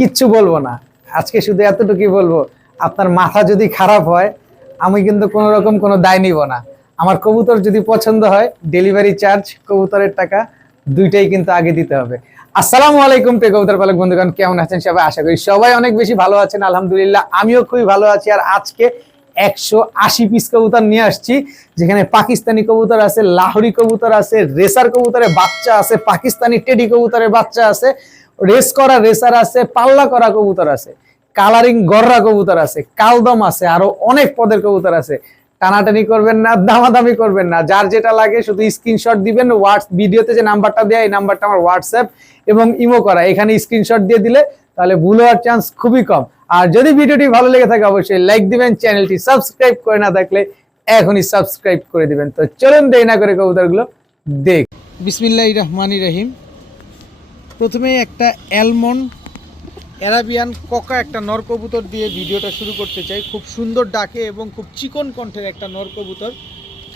কিচ্ছু বলবো না। আজকে শুধু এতটুকুই বলবো, আপনার মাথা যদি খারাপ হয় আমি কিন্তু কোনো রকম কোনো দায় নিব না। আমার কবুতর যদি পছন্দ হয়, ডেলিভারি চার্জ, কবুতরের টাকা দুইটাই কিন্তু আগে দিতে হবে। আসসালামু আলাইকুম প্রিয় কবুতর পালক বন্ধুগণ, কেমন আছেন সবাই? আশা করি সবাই অনেক বেশি ভালো আছেন। আলহামদুলিল্লাহ আমিও খুবই ভালো আছি। আর আজকে 180 পিস কবুতর নিয়ে আসছি, যেখানে পাকিস্তানি কবুতর আছে, লাহোরি কবুতর আছে, রেসার কবুতরের বাচ্চা আছে, পাকিস্তানি টেডি কবুতরের বাচ্চা আছে, রেস করা রেসার আছে, পাল্লা করা কবুতর আছে, কালারিং গররা কবুতর আছে, কালদম আছে, আরো অনেক পদের কবুতর আছে। টানাটানি করবেন না, দামাদামি করবেন না, যার যেটা লাগে শুধু স্ক্রিনশট দিবেন। ভিডিওতে যে নাম্বারটা দেয় এই নাম্বারটা আমার হোয়াটসঅ্যাপ এবং ইমো করা, এখানে স্ক্রিনশট দিয়ে দিলে তাহলে ভুল হওয়ার চান্স খুবই কম। আর যদি ভিডিওটি ভালো লেগে থাকে অবশ্যই লাইক দিবেন, চ্যানেলটি সাবস্ক্রাইব করে না থাকলে এখনই সাবস্ক্রাইব করে দিবেন। তো চলুন দেরি না করে কবুতরগুলো দেখ। বিসমিল্লাহির রহমানির রহিম। প্রথমে একটা অ্যালমন্ড অ্যারাবিয়ান ককা একটা নর কবুতর দিয়ে ভিডিওটা শুরু করতে চাই। খুব সুন্দর ডাকে এবং খুব চিকন কণ্ঠের একটা নর কবুতর।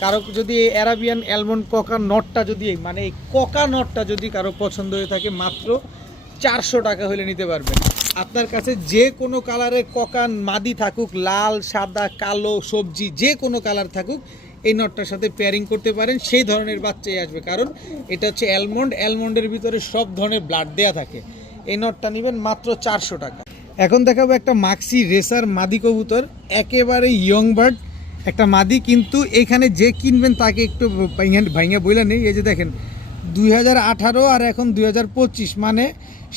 কারো যদি এই অ্যারাবিয়ান অ্যালমন্ড ককা নটটা যদি মানে এই ককা নটটা যদি কারো পছন্দ হয়ে থাকে, মাত্র 400 টাকা হলে নিতে পারবেন। আপনার কাছে যে কোনো কালারের ককান মাদি থাকুক, লাল, সাদা, কালো, সবজি, যে কোনো কালার থাকুক, এই নটটার সাথে পেয়ারিং করতে পারেন। সেই ধরনের বাচ্চাই আসবে, কারণ এটা হচ্ছে অ্যালমন্ডের ভিতরে সব ধরনের ব্লাড দেয়া থাকে। এই নটটা নেবেন মাত্র 400 টাকা। এখন দেখাবো একটা মাক্সি রেসার মাদি কবুতর, একেবারে ইয়ং বার্ড একটা মাদি। কিন্তু এখানে যে কিনবেন তাকে একটু ভাইঙ্গা বইলা নেই। এই যে দেখেন 2018 আর এখন 2025, মানে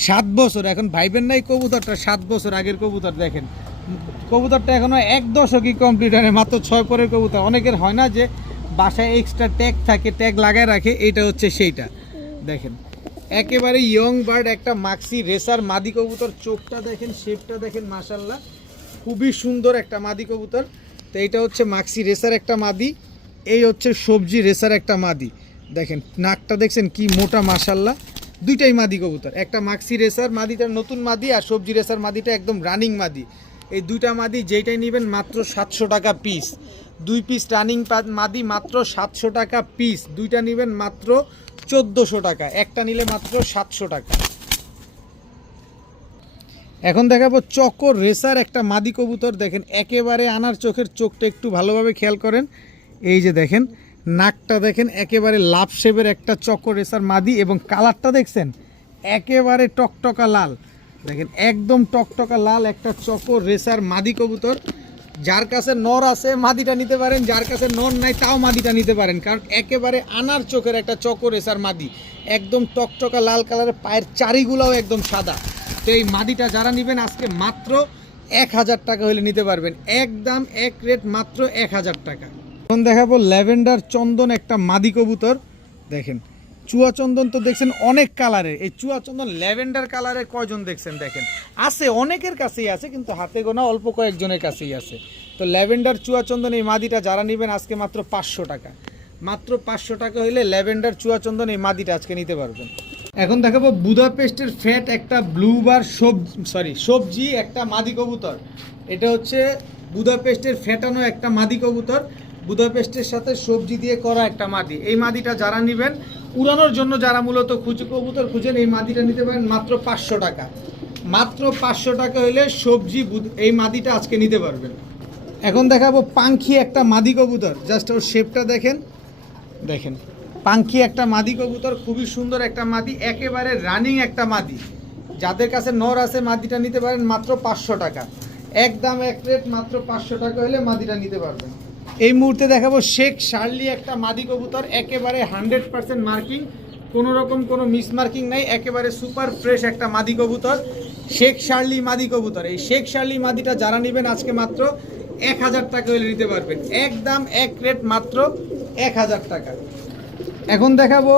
7 বছর। এখন ভাইবেন নাই কবুতরটা 7 বছর আগের কবুতর। দেখেন কবুতরটা এখনো 1 দশকই কমপ্লিট হয় না, মাত্র 6 পরের কবুতর। অনেকের হয় না যে বাসায় এক্সট্রা ট্যাগ থাকে, ট্যাগ লাগায় রাখে, এইটা হচ্ছে সেইটা। দেখেন একেবারে ইয়ং বার্ড একটা মাক্সি রেসার মাদি কবুতর। চোখটা দেখেন, শেপটা দেখেন, মাশাল্লাহ খুবই সুন্দর একটা মাদি কবুতর। তো এইটা হচ্ছে মাক্সি রেসার একটা মাদি, এই হচ্ছে সবজি রেসার একটা মাদি। দেখেন নাকটা দেখছেন কি মোটা, মাশাল্লাহ। দুইটাই মাদি কবুতর, একটা মাক্সি রেসার মাদিটা নতুন মাদি, আর সবজি রেসার মাদিটা একদম রানিং মাদি। এই দুইটা মাদি যেইটাই নেবেন মাত্র 700 টাকা পিস। 2 পিস রানিং মাদি মাত্র 700 টাকা পিস। দুইটা নেবেন মাত্র 1400 টাকা, একটা নিলে মাত্র 700 টাকা। এখন দেখাবো চকর রেসার একটা মাদি কবুতর। দেখেন একেবারে আনার চোখের, চোখটা একটু ভালোভাবে খেয়াল করেন। এই যে দেখেন নাকটা দেখেন, একেবারে লাভ শেপের একটা চকর রেসার মাদি, এবং কালারটা দেখছেন একেবারে টকটকা লাল। দেখেন একদম টকটকা লাল একটা চকর রেসার মাদি কবুতর। যার কাছে নর আছে মাদিটা নিতে পারেন, যার কাছে নর নাই তাও মাদিটা নিতে পারেন, কারণ একেবারে আনার চোখের একটা চকর রেসার মাদি, একদম টকটকা লাল কালারের, পায়ের চারিগুলাও একদম সাদা। তো এই মাদিটা যারা নেবেন আজকে মাত্র 1000 টাকা হলে নিতে পারবেন। একদম এক রেট, মাত্র 1000 টাকা। এখন দেখাবো ল্যাভেন্ডার চন্দন একটা মাদি কবুতর। দেখেন চুয়া চন্দন তো দেখছেন অনেক কালারের, এই চুয়া চন্দন ল্যাভেন্ডার কালারের কয়জন দেখছেন? দেখেন আছে, অনেকের কাছেই আছে, কিন্তু হাতে গোনা অল্প কয়েকজনের কাছেই আছে। তো ল্যাভেন্ডার চুয়া চন্দন এই মাদিটা যারা নেবেন আজকে মাত্র 500 টাকা। মাত্র 500 টাকা হইলে ল্যাভেন্ডার চুয়া চন্দন এই মাদিটা আজকে নিতে পারবেন। এখন দেখাবো বুদাপেস্টের ফ্যাট একটা ব্লুবার সবজি একটা মাদি কবুতর। এটা হচ্ছে বুদাপেস্টের ফ্যাটানো একটা মাদি কবুতর, বুদাপেস্টের সাথে সবজি দিয়ে করা একটা মাদি। এই মাদিটা যারা নেবেন উড়ানোর জন্য, যারা মূলত কবুতর খুঁজেন, এই মাদিটা নিতে পারেন মাত্র 500 টাকা। মাত্র 500 টাকা হলে সবজি এই মাদিটা আজকে নিতে পারবেন। এখন দেখাবো পাঙ্খি একটা মাদি কবুতর। জাস্ট ওর শেপটা দেখেন, দেখেন পাঙ্খি একটা মাদি কবুতর, খুবই সুন্দর একটা মাদি, একেবারে রানিং একটা মাদি। যাদের কাছে নর আছে মাদিটা নিতে পারেন মাত্র 500 টাকা। একদম এক রেট, মাত্র 500 টাকা হলে মাদিটা নিতে পারবেন। এই মুহূর্তে দেখাবো শেখ শার্লি একটা মাদি কবুতর, একেবারে 100% মার্কিং, কোনো রকম কোনো মিস মার্কিং নাই, একেবারে সুপার ফ্রেশ একটা মাদি কবুতর, শেখ শার্লি মাদি কবুতর। এই শেখ শার্লি মাদিটা যারা নেবেন আজকে মাত্র 1000 টাকা হলে নিতে পারবেন। একদম এক রেট, মাত্র 1000 টাকা। এখন দেখাবো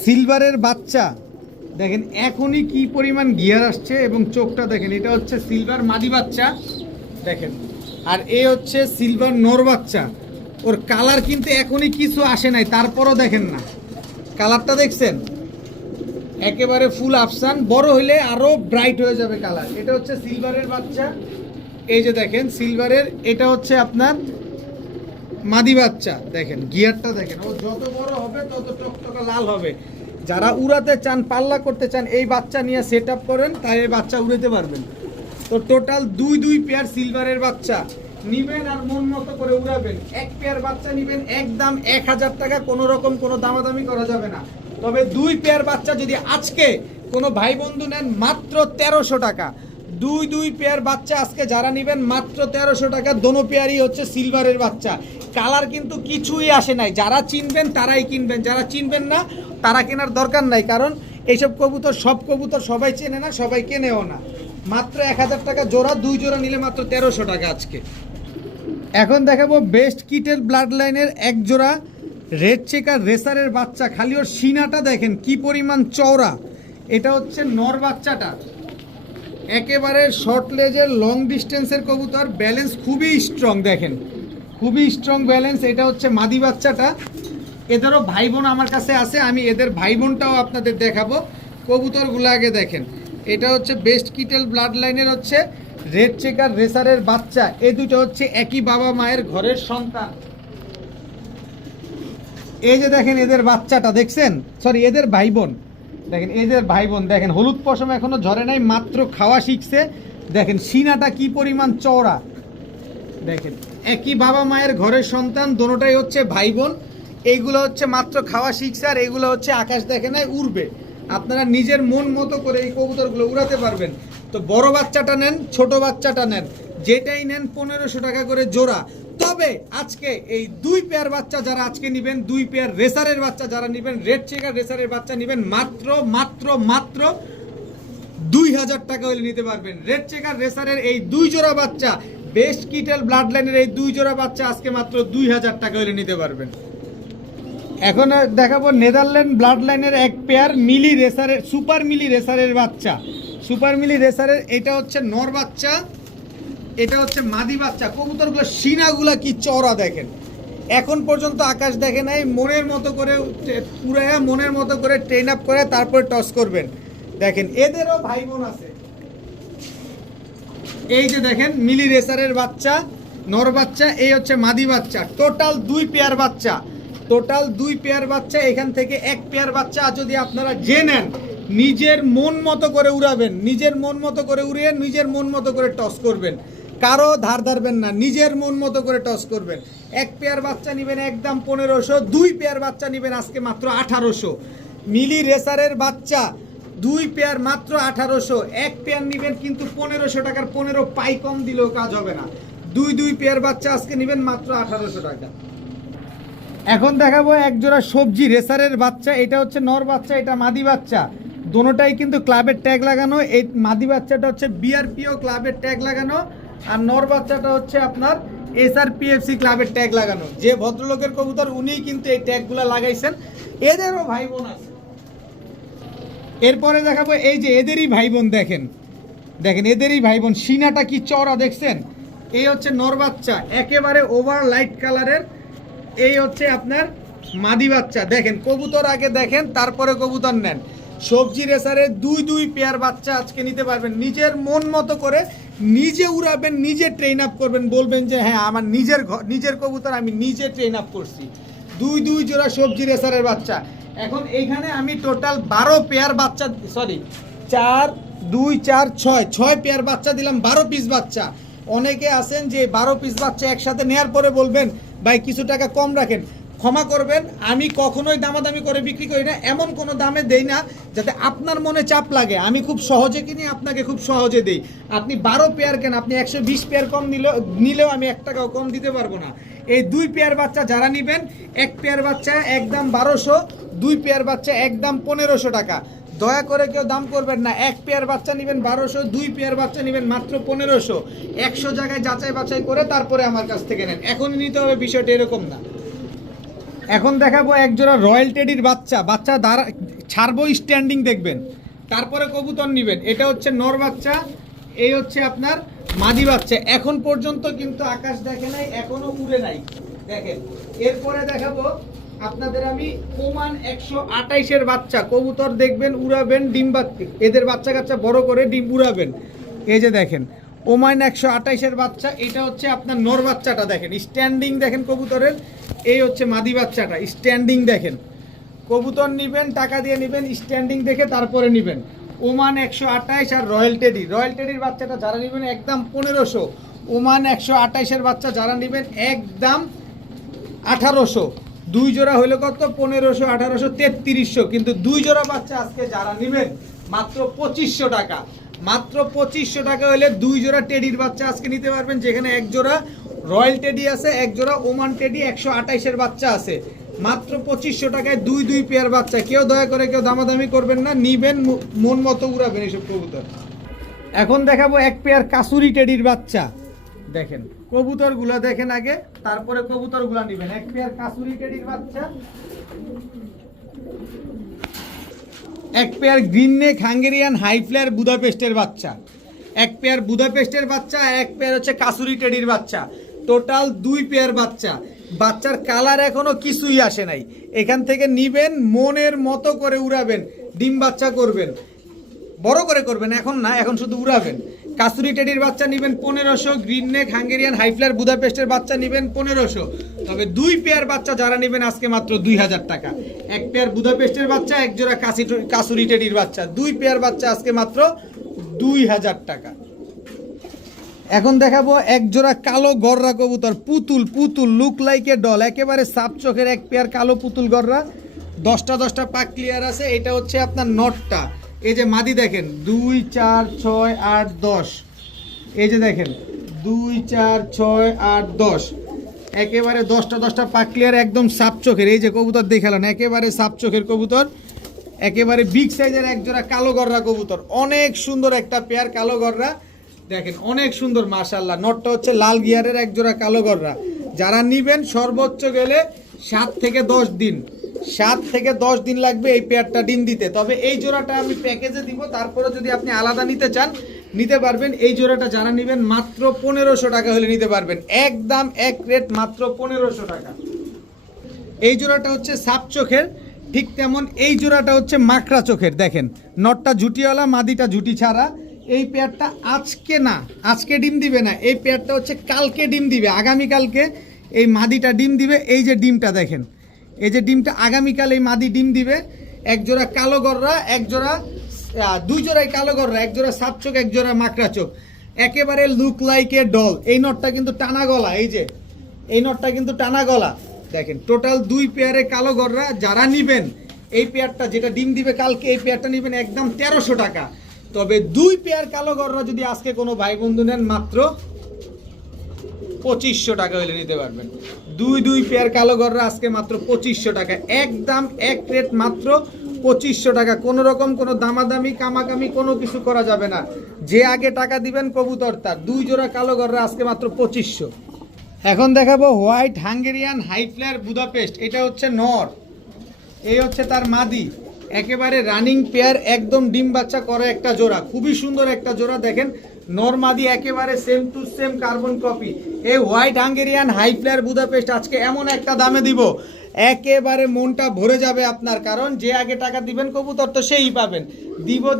সিলভারের বাচ্চা। দেখেন এখনই কি পরিমাণ গিয়ার আসছে, এবং চোখটা দেখেন, এটা হচ্ছে সিলভার মাদি বাচ্চা। দেখেন আর এ হচ্ছে সিলভার নর বাচ্চা। ওর কালার কিন্তু এখনই কিছু আসে নাই, তারপরও দেখেন না কালারটা দেখছেন, একেবারে ফুল আফসান, বড় হইলে আরো ব্রাইট হয়ে যাবে কালার। এটা হচ্ছে সিলভারের বাচ্চা। এই যে দেখেন সিলভারের, এটা হচ্ছে আপনার মাদি বাচ্চা। দেখেন গিয়ারটা দেখেন, ও যত বড় হবে তত টকটকা লাল হবে। যারা উড়াতে চান, পাল্লা করতে চান, এই বাচ্চা নিয়ে সেট আপ করেন, তাই এই বাচ্চা উড়াতে পারবেন। তো টোটাল দুই পেয়ার সিলভারের বাচ্চা নিবেন আর মন মতো করে উড়াবেন। এক পেয়ার বাচ্চা নিবেন একদম 1000 টাকা, কোনো রকম কোনো দামাদামি করা যাবে না। তবে 2 পেয়ার বাচ্চা যদি আজকে কোনো ভাই বন্ধু নেন মাত্র 1300 টাকা। দুই পেয়ার বাচ্চা আজকে যারা নেবেন মাত্র 1300 টাকা। দোনো পেয়ারই হচ্ছে সিলভারের বাচ্চা। কালার কিন্তু কিছুই আসে নাই। যারা চিনবেন তারাই কিনবেন, যারা চিনবেন না তারা কেনার দরকার নাই, কারণ এইসব কবুতর সব কবুতর সবাই চেনে না, সবাই কেনেও না। মাত্র 1000 টাকা জোড়া, 2 জোড়া নিলে মাত্র 1300 টাকা আজকে। এখন দেখাবো বেস্ট কিটের ব্লাড লাইনের এক জোড়া রেড চেকার রেসারের বাচ্চা। খালি ওর সিনাটা দেখেন কি পরিমাণ চওড়া। এটা হচ্ছে নর বাচ্চাটা, একেবারে শর্ট লেজের লং ডিস্টেন্সের কবুতর, ব্যালেন্স খুবই স্ট্রং, দেখেন খুবই স্ট্রং ব্যালেন্স। এটা হচ্ছে মাদি বাচ্চাটা। এদেরও ভাই বোন আমার কাছে আছে, আমি এদের ভাই বোনটাও আপনাদের দেখাবো। কবুতরগুলো আগে দেখেন। এটা হচ্ছে বেস্ট কিটেল ব্লাড লাইনের হচ্ছে রেড চেকার রেসারের বাচ্চা। এই দুটো হচ্ছে একই বাবা মায়ের ঘরের সন্তান। এই যে দেখেন এদের বাচ্চাটা দেখছেন, সরি এদের ভাই বোন দেখেন, এদের ভাই বোন দেখেন, হলুদ পশম এখনো ঝরে নাই, মাত্র খাওয়া শিখছে। দেখেন সিনাটা কি পরিমাণ চওড়া, দেখেন একই বাবা মায়ের ঘরের সন্তান, দোনোটাই হচ্ছে ভাই বোন। এইগুলো হচ্ছে মাত্র খাওয়া শিখছে, আর এইগুলো হচ্ছে আকাশ দেখে নাই উড়বে। আপনারা নিজের মন মতো করে এই কবুতরগুলো উড়াতে পারবেন। তো বড় বাচ্চাটা নেন, ছোট বাচ্চাটা নেন, যেটাই নেন 1500 টাকা করে জোড়া। তবে আজকে এই 2 পেয়ার বাচ্চা যারা আজকে নেবেন, 2 পেয়ার রেসারের বাচ্চা যারা নেবেন, রেড চেকার রেসারের বাচ্চা নেবেন মাত্র মাত্র মাত্র 2000 টাকা হলে নিতে পারবেন। রেড চেকার রেসারের এই 2 জোড়া বাচ্চা, বেস্ট কিটেল ব্লাড লাইনের এই 2 জোড়া বাচ্চা আজকে মাত্র 2000 টাকা হলে নিতে পারবেন। এখন দেখাবো নেদারল্যান্ড ব্লাড লাইনের এক পেয়ার মিলি রেসারের, সুপার মিলি রেসারের বাচ্চা। সুপার মিলি রেসারের এটা হচ্ছে নর বাচ্চা, এটা হচ্ছে মাদি বাচ্চা। কবুতরগুলো সিনাগুলা কি চওড়া দেখেন। এখন পর্যন্ত আকাশ দেখে নাই, মনের মতো করে পুরায়া মনের মতো করে ট্রেন আপ করে তারপরে টস করবেন। দেখেন এদেরও ভাই বোন আছে। এই যে দেখেন মিলি রেসারের বাচ্চা, নর বাচ্চা, এই হচ্ছে মাদি বাচ্চা। টোটাল 2 পেয়ার বাচ্চা, টোটাল 2 পেয়ার বাচ্চা। এখান থেকে 1 পেয়ার বাচ্চা যদি আপনারা জেনেন, নিজের মন মতো করে উড়াবেন, নিজের মন মতো করে উড়িয়ে নিজের মন মতো করে টস করবেন, কারো ধার ধারবেন না, নিজের মন মতো করে টস করবেন। 1 পেয়ার বাচ্চা নেবেন একদম 1500, 2 পেয়ার বাচ্চা নেবেন আজকে মাত্র 1800। মিলি রেসারের বাচ্চা 2 পেয়ার মাত্র 1800। 1 পেয়ার নেবেন কিন্তু 1500 টাকার 15 পাই কম দিলেও কাজ হবে না। 2 পেয়ার বাচ্চা আজকে নেবেন মাত্র 1800 টাকা। এখন দেখাবো এক জোড়া সবজি রেসারের বাচ্চা। এটা হচ্ছে নর বাচ্চা, এটা মাদি বাচ্চা। দোনোটাই কিন্তু ক্লাবের ট্যাগ লাগানো। এই মাদি বাচ্চাটা হচ্ছে বিআরপিও ক্লাবের ট্যাগ লাগানো, আর নর বাচ্চাটা হচ্ছে আপনার এসআরপিএফসি ক্লাবের ট্যাগ লাগানো। যে ভদ্রলোকের কবুতর উনিই কিন্তু এই ট্যাগগুলো লাগাইছেন। এদেরও ভাই বোন আছে। এরপরে দেখাবো এই যে এদেরই ভাই বোন, দেখেন দেখেন এদেরই ভাই বোন, সিনাটা কি চওড়া দেখছেন। এই হচ্ছে নর বাচ্চা, একেবারে ওভার লাইট কালারের। এই হচ্ছে আপনার মাদি বাচ্চা। দেখেন কবুতর আগে দেখেন, তারপরে কবুতর নেন। সবজি রেসারের 2 পেয়ার বাচ্চা আজকে নিতে পারবেন। নিজের মন মতো করে নিজে উড়াবেন, নিজে ট্রেন আপ করবেন, বলবেন যে হ্যাঁ আমার নিজের কবুতর আমি নিজে ট্রেন আপ করছি। 2 জোড়া সবজি রেসারের বাচ্চা। এখন এইখানে আমি টোটাল 12 পেয়ার বাচ্চা, সরি 4 2 4 6 পেয়ার বাচ্চা দিলাম, 12 পিস বাচ্চা। অনেকে আছেন যে 12 পিস বাচ্চা একসাথে নেওয়ার পরে বলবেন ভাই কিছু টাকা কম রাখেন। ক্ষমা করবেন, আমি কখনোই দামাদামি করে বিক্রি করি না, এমন কোনো দামে দেই না যাতে আপনার মনে চাপ লাগে। আমি খুব সহজে কিনি, আপনাকে খুব সহজে দেই। আপনি 12 পেয়ার কেন, আপনি 120 পেয়ার কম নিলেও আমি 1 টাকাও কম দিতে পারবো না। এই 2 পেয়ার বাচ্চা যারা নেবেন, 1 পেয়ার বাচ্চা একদম 1200, 2 পেয়ার বাচ্চা একদম 1500 টাকা। দয়া করে কেউ দাম করবেন না। 1 পেয়ার বাচ্চা নেবেন 1200, 2 পেয়ার বাচ্চা নেবেন মাত্র 1500। 100 জায়গায় যাচাই বাছাই করে তারপরে আমার কাছ থেকে নেন, এখনই নিতে হবে বিষয়টা এরকম না। এখন দেখাবো এক জোড়া রয়্যাল টেডির বাচ্চা। বাচ্চা দাঁড়া ছাড়বো, স্ট্যান্ডিং দেখবেন, তারপরে কবুতর নেবেন। এটা হচ্ছে নর বাচ্চা, এই হচ্ছে আপনার মাদি বাচ্চা। এখন পর্যন্ত কিন্তু আকাশ দেখে নাই, এখনো উড়ে নাই, দেখেন। এরপরে দেখাবো আপনাদের আমি ওমান 128-এর বাচ্চা। কবুতর দেখবেন, উড়াবেন, ডিম এদের বাচ্চা কাচ্চা বড় করে ডিম উড়াবেন। এই যে দেখেন ওমান 128-এর বাচ্চা। এটা হচ্ছে আপনার নর বাচ্চাটা, দেখেন স্ট্যান্ডিং দেখেন কবুতরের। এই হচ্ছে মাদি বাচ্চাটা, স্ট্যান্ডিং দেখেন। কবুতর নিবেন টাকা দিয়ে নিবেন, স্ট্যান্ডিং দেখে তারপরে নিবেন। ওমান 128 আর রয়্যাল টেডি, রয়্যাল টেডির বাচ্চাটা যারা নেবেন একদম 1500। ওমান 128-এর বাচ্চা যারা নেবেন একদম 1800। 2 জোড়া হইলে কত? 1500, 1800, 3300। কিন্তু 2 জোড়া বাচ্চা আজকে যারা নেবেন মাত্র 2500 টাকা। মাত্র 2500 টাকা হলে 2 জোড়া টেডির বাচ্চা আজকে নিতে পারবেন, যেখানে 1 জোড়া রয়্যাল টেডি আছে, 1 জোড়া ওমান টেডি 128-এর বাচ্চা আছে। মাত্র 2500 টাকায় 2 পেয়ার বাচ্চা। কেউ দয়া করে কেউ দামাদামি করবেন না, নিবেন মন মতো উড়াবেন এইসব কবুতর। এখন দেখাবো 1 পেয়ার কাসুরি টেডির বাচ্চা। দেখেন কবুতরগুলো দেখেন আগে, তারপরে কবুতরগুলো নেবেন। 1 পেয়ার কাসুরি টেডির বাচ্চা, 1 pair green neck Hungarian high flyer বুদাপেস্টের বাচ্চা, 1 পেয়ার বুদাপেস্টের বাচ্চা, 1 পেয়ার হচ্ছে কাসুরি টেডির বাচ্চা। টোটাল 2 পেয়ার বাচ্চা। বাচ্চার কালার এখনো কিছুই আসে নাই। এখান থেকে নিবেন, মনের মতো করে উড়াবেন, ডিম বাচ্চা করবেন, বড় করে করবেন, এখন না, এখন শুধু উড়াবেন। কাসুরি টেডির বাচ্চা নেবেন 1500, green neck Hungarian high flyer বুদাপেস্টের বাচ্চা নেবেন 1500। তবে 2 পেয়ার বাচ্চা যারা নেবেন আজকে মাত্র 2000 টাকা। 1 পেয়ার বুদাপেস্টের বাচ্চা, 1 জোড়া কাসুরি টেডির বাচ্চা, 2 পেয়ার বাচ্চা আজকে মাত্র 2000 টাকা। এখন দেখাবো 1 জোড়া কালো গররা কবুতর, পুতুল পুতুল লুক লাইক এ ডল, একেবারে সাপ চোখের 1 পেয়ার কালো পুতুল গররা। 10টা পাক ক্লিয়ার আছে। এটা হচ্ছে আপনার নটটা। এই যে মাদি দেখেন 2 4 6 8 10, এই যে দেখেন 2 4 6 8 10, একেবারে 10টা পাক ক্লিয়ার, একদম সাপ চোখের। এই যে কবুতর দেখালেন একেবারে সাপ চোখের কবুতর, একেবারে বিগ সাইজের 1 জোড়া কালো গররা কবুতর। অনেক সুন্দর একটা পেয়ার কালো গররা, দেখেন অনেক সুন্দর মাশাআল্লাহ। নটটা হচ্ছে লাল গিয়ারের 1 জোড়া কালো গররা। যারা নিবেন সর্বোচ্চ গেলে 7 থেকে 10 দিন, 7 থেকে 10 দিন লাগবে এই পেয়ারটা ডিম দিতে। তবে এই জোড়াটা আমি প্যাকেজে দিব, তারপরে যদি আপনি আলাদা নিতে চান নিতে পারবেন। এই জোড়াটা যারা নেবেন মাত্র 1500 টাকা হলে নিতে পারবেন, একদম এক রেট মাত্র 1500 টাকা। এই জোড়াটা হচ্ছে সাপ চোখের, ঠিক তেমন এই জোড়াটা হচ্ছে মাকড়া চোখের। দেখেন নটটা ঝুটিওয়ালা, মাদিটা ঝুটি ছাড়া। এই পেয়ারটা আজকে না, আজকে ডিম দিবে না, এই পেয়ারটা হচ্ছে কালকে ডিম দিবে, আগামীকালকে এই মাদিটা ডিম দিবে। এই যে ডিমটা দেখেন, এই যে ডিমটা আগামীকাল এই মাদি ডিম দিবে। 1 জোড়া কালো গররা, 1 জোড়া 2 জোড়াই কালো গররা, 1 জোড়া সাপ চোখ, 1 জোড়া মাকড়া চোখ, একেবারে লুক লাইক এ ডল। এই নটটা কিন্তু টানা গলা, এই যে এই নটটা কিন্তু টানা গলা। দেখেন টোটাল 2 পেয়ারে কালো গররা। যারা নিবেন এই পেয়ারটা যেটা ডিম দিবে কালকে, এই পেয়ারটা নিবেন একদম 1300 টাকা। তবে 2 পেয়ার কালো গররা যদি আজকে কোনো ভাই বন্ধু নেন মাত্র 2500 টাকা হলে নিতে পারবেন। 2 পেয়ার কালো গররা আজকে মাত্র 2500 টাকা, একদম এক রেট মাত্র 2500 টাকা। কোনো রকম কোনো দামাদামি কামাকামি কোনো কিছু করা যাবে না। যে আগে টাকা দিবেন কবুতর তার। 2 জোড়া কালো গররা আজকে মাত্র 2500। এখন দেখাবো white Hungarian high flyer Budapest. এটা হচ্ছে নর, এই হচ্ছে তার মাদি, একেবারে রানিং পেয়ার, একদম ডিম বাচ্চা করে একটা জোড়া, খুবই সুন্দর একটা জোড়া। দেখেন নর মাদি একেবারে same to same carbon copy. এই white Hungarian high flyer Budapest আজকে এমন একটা দামে দিব, একেবারে মনটা ভরে যাবে আপনার। কারণ যে আগে টাকা দিবেন কবুতর তো সেই পাবেন,